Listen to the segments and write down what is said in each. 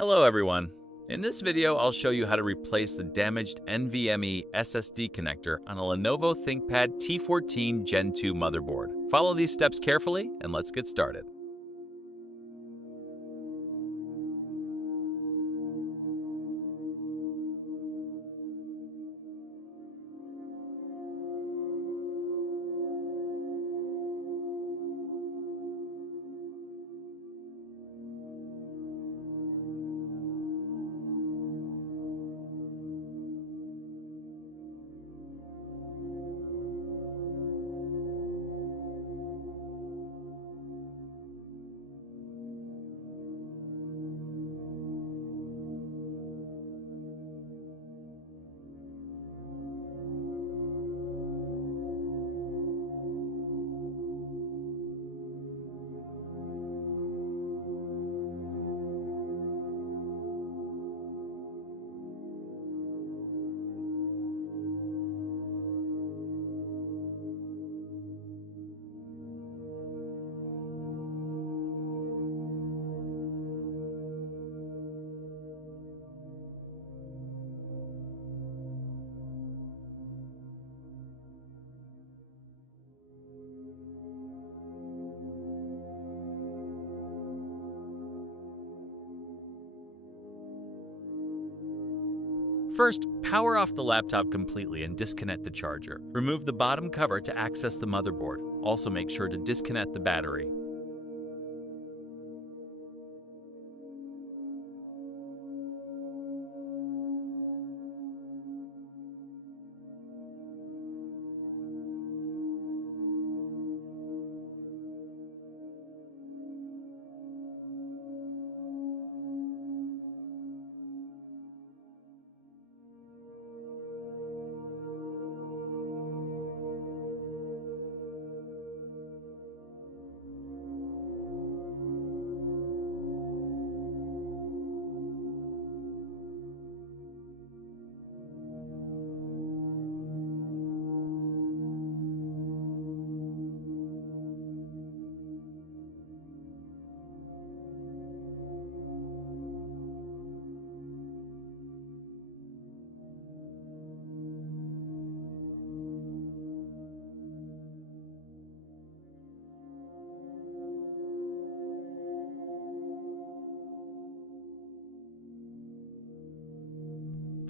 Hello everyone. In this video, I'll show you how to replace the damaged NVMe SSD connector on a Lenovo ThinkPad T14 Gen 2 motherboard. Follow these steps carefully and let's get started. First, power off the laptop completely and disconnect the charger. Remove the bottom cover to access the motherboard. Also make sure to disconnect the battery.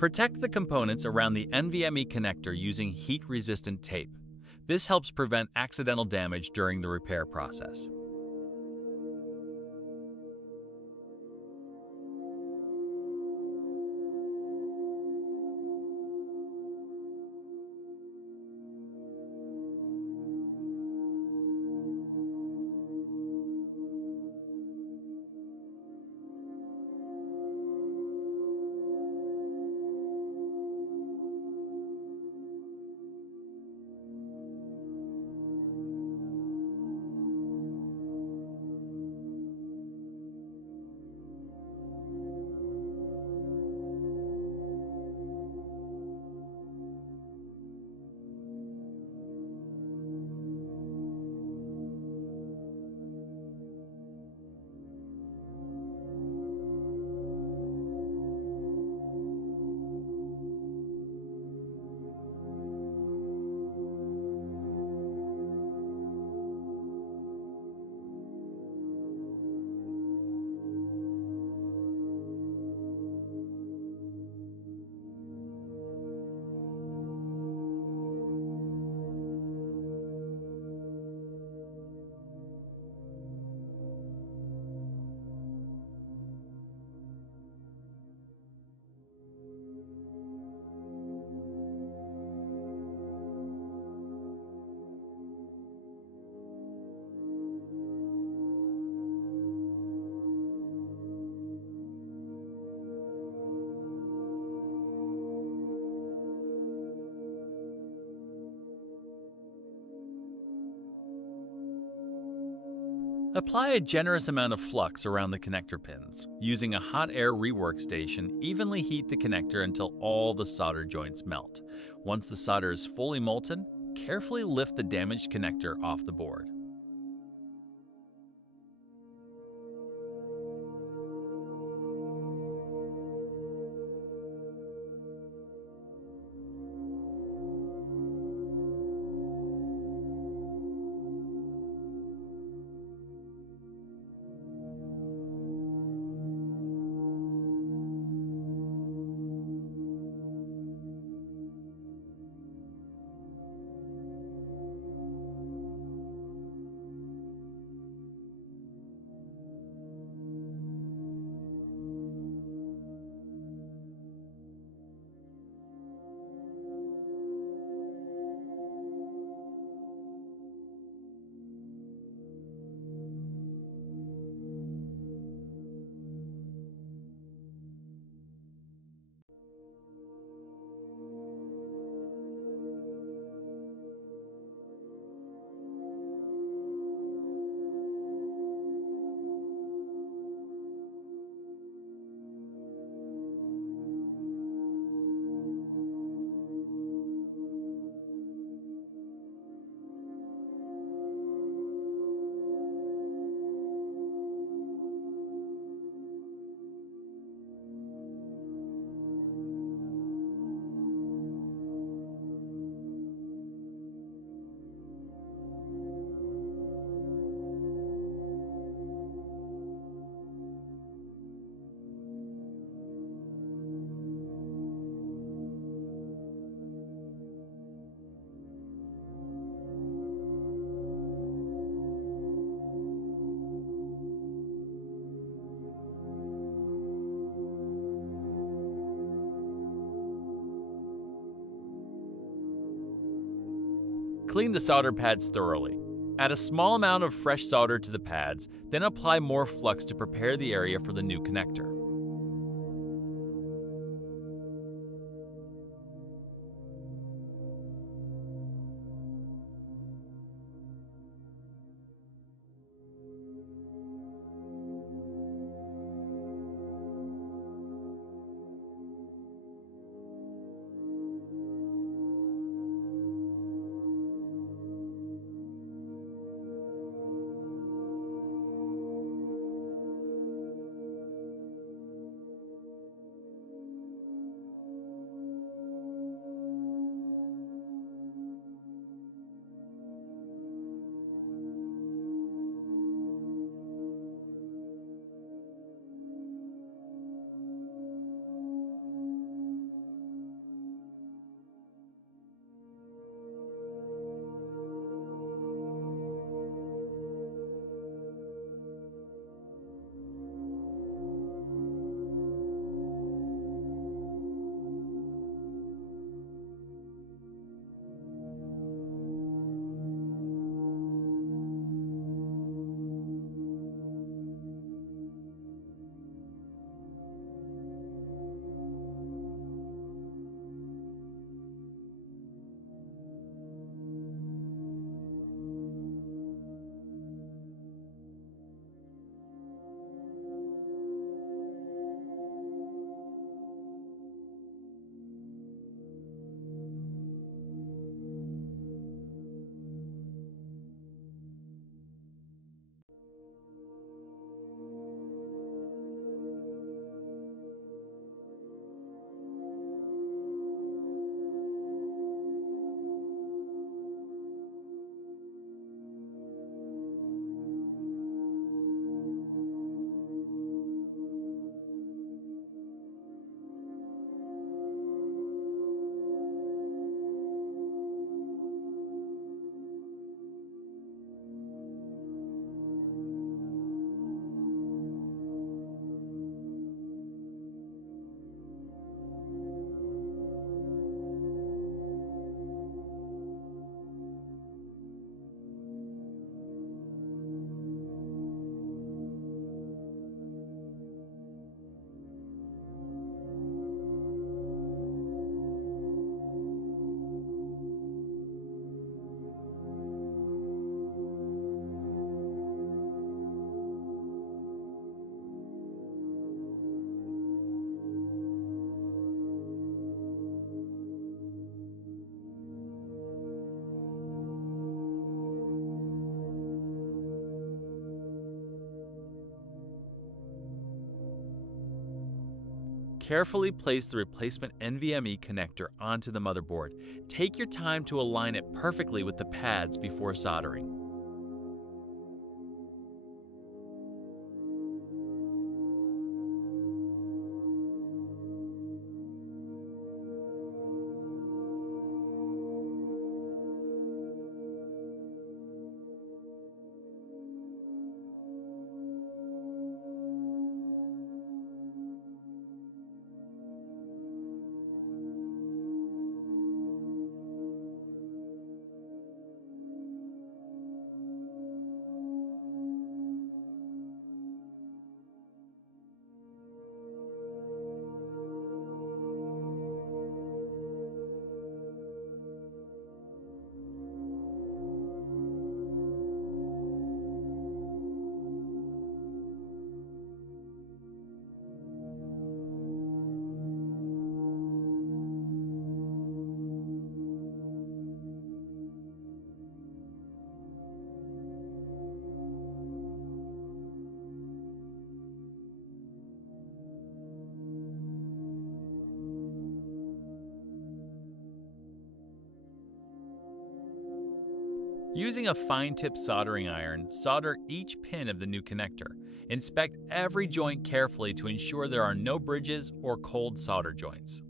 Protect the components around the NVMe connector using heat-resistant tape. This helps prevent accidental damage during the repair process. Apply a generous amount of flux around the connector pins. Using a hot air rework station, evenly heat the connector until all the solder joints melt. Once the solder is fully molten, carefully lift the damaged connector off the board. Clean the solder pads thoroughly. Add a small amount of fresh solder to the pads, then apply more flux to prepare the area for the new connector. Carefully place the replacement NVMe connector onto the motherboard. Take your time to align it perfectly with the pads before soldering. Using a fine-tip soldering iron, solder each pin of the new connector. Inspect every joint carefully to ensure there are no bridges or cold solder joints.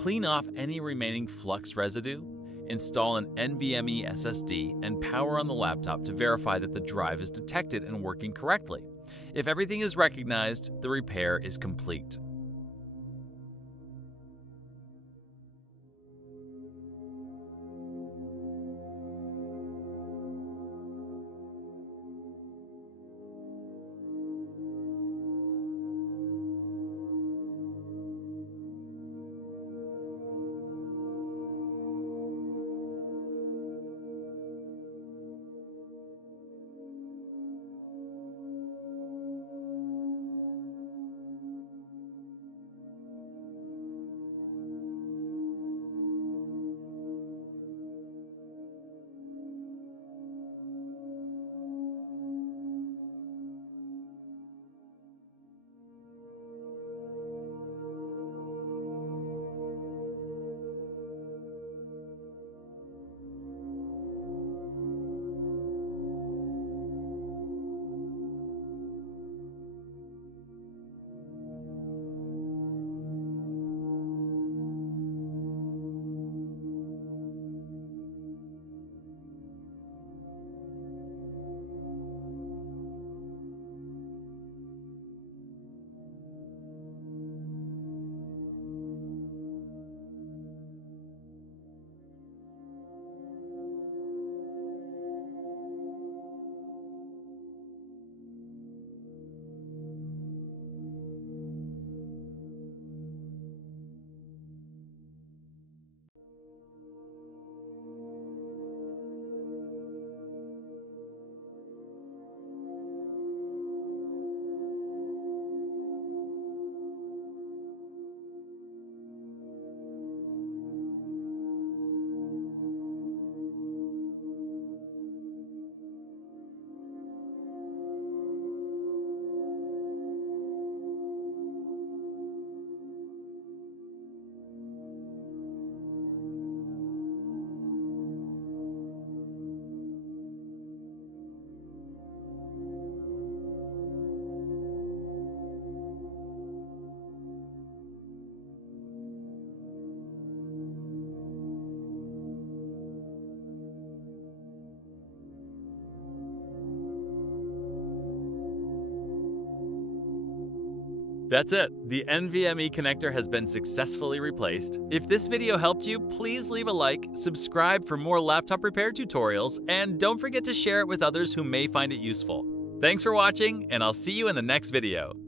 Clean off any remaining flux residue, install an NVMe SSD, and power on the laptop to verify that the drive is detected and working correctly. If everything is recognized, the repair is complete. That's it. The NVMe connector has been successfully replaced. If this video helped you, please leave a like, subscribe for more laptop repair tutorials, and don't forget to share it with others who may find it useful. Thanks for watching, and I'll see you in the next video.